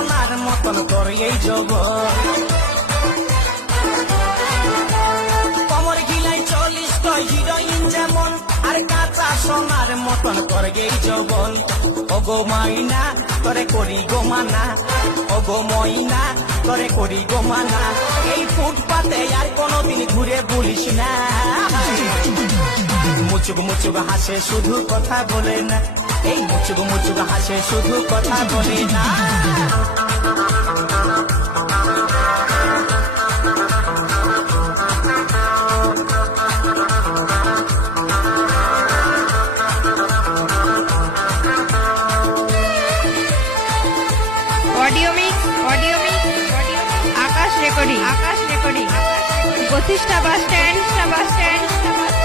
সোনার মতন তোর এই যৌবন, কমর গিলাই চলিস তুই হিরোইন যেমন, আর কাঁচা সোনার মতন তোর এই যৌবন। ওগো মাইনা তোরে করি গো মানা, ওগো ময়না তোরে করি গো মানা, এই ফুটপাতে আর কোনোদিন ঘুরে বলিস না। মুচুক মুচুক হাসে শুধু কথা বলে না, এই মুচুক মুচুক হাসে শুধু কথা বলে না। অডিও মিক্স আকাশ রেকর্ডিং প্রতিষ্ঠা বাস স্ট্যান্ড